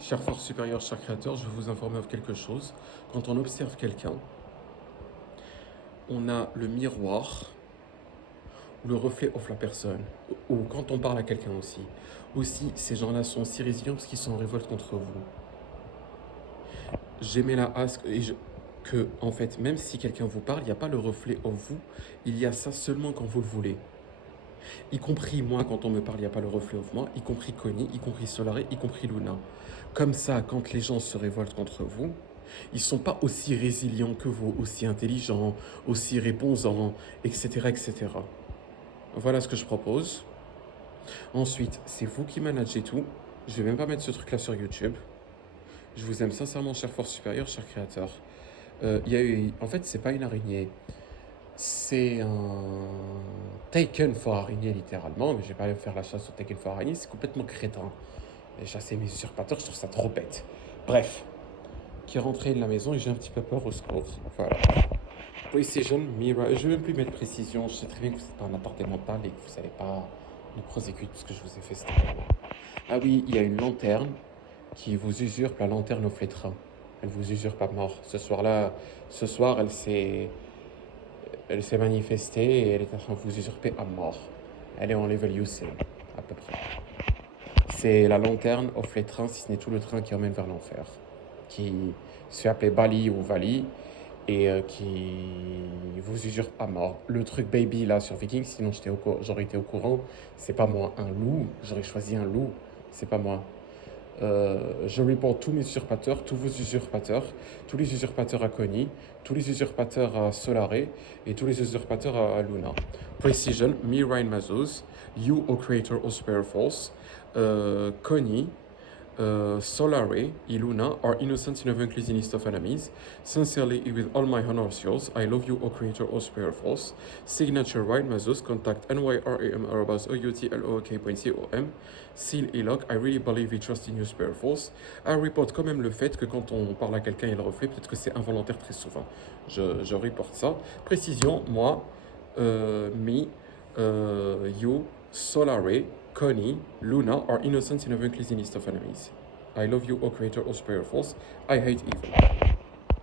Chère force supérieure, cher créateur, je vais vous informer de quelque chose. Quand on observe quelqu'un, on a le miroir ou le reflet of la personne. Ou quand on parle à quelqu'un aussi. Aussi, ces gens-là sont si résilients parce qu'ils sont en révolte contre vous. J'aimais la ask et que, en fait, même si quelqu'un vous parle, il n'y a pas le reflet of vous. Il y a ça seulement quand vous le voulez. Y compris moi, quand on me parle, il n'y a pas le reflet of moi. Y compris Connie, y compris Solaré, y compris Luna. Comme ça, quand les gens se révoltent contre vous, ils ne sont pas aussi résilients que vous, aussi intelligents, aussi répondants, etc., etc. Voilà ce que je propose. Ensuite, c'est vous qui managez tout. Je vais même pas mettre ce truc-là sur YouTube. Je vous aime sincèrement, chère force supérieure, cher créateur. En fait, c'est pas une araignée. C'est un Taken for araignée, littéralement. Mais je vais pas aller faire la chasse au Taken for araignée. C'est complètement crétin. Et chasser mes usurpateurs, je trouve ça trop bête. Bref. Qui est rentré de la maison et j'ai un petit peu peur au secours. Voilà. PlayStation, Mira, je ne vais même plus mettre précision, je sais très bien que vous êtes pas un aparté mental et que vous n'allez pas nous prosécuter parce que je vous ai fait cette vidéo. Ah oui, il y a une lanterne qui vous usurpe, la lanterne au flétrin. Elle vous usurpe à mort. Ce soir, elle s'est manifestée et elle est en train de vous usurper à mort. Elle est en level UC, à peu près. C'est la lanterne au flétrin, si ce n'est tout le train qui emmène vers l'enfer. Qui se fait appeler Bali ou Vali et qui vous usurpe à mort. Le truc baby là sur Vikings, sinon j'aurais été au courant, c'est pas moi. Un loup, j'aurais choisi un loup, c'est pas moi. Je report tous mes usurpateurs, tous vos usurpateurs, tous les usurpateurs à Connie, tous les usurpateurs à Solaré et tous les usurpateurs à Luna. Precision, me Ryan Mazuz, you O Creator O Spare Force, Connie, Solare et Luna are innocent in a vanquished list of enemies. Sincerely, with all my honors yours, I love you, O Creator, O Spirit Force. Signature Ryan Mazus, contact nyram@outlook.com. Seal et lock, I really believe we trust in you, Spirit Force. I report quand même le fait que quand on parle à quelqu'un, il le reflet, peut-être que c'est involontaire très souvent. Je reporte ça. Précision, moi, me, you, Solare, Connie, Luna are innocent in a vanquished list of enemies. I love you, O Creator, O Spirit Force. I hate evil.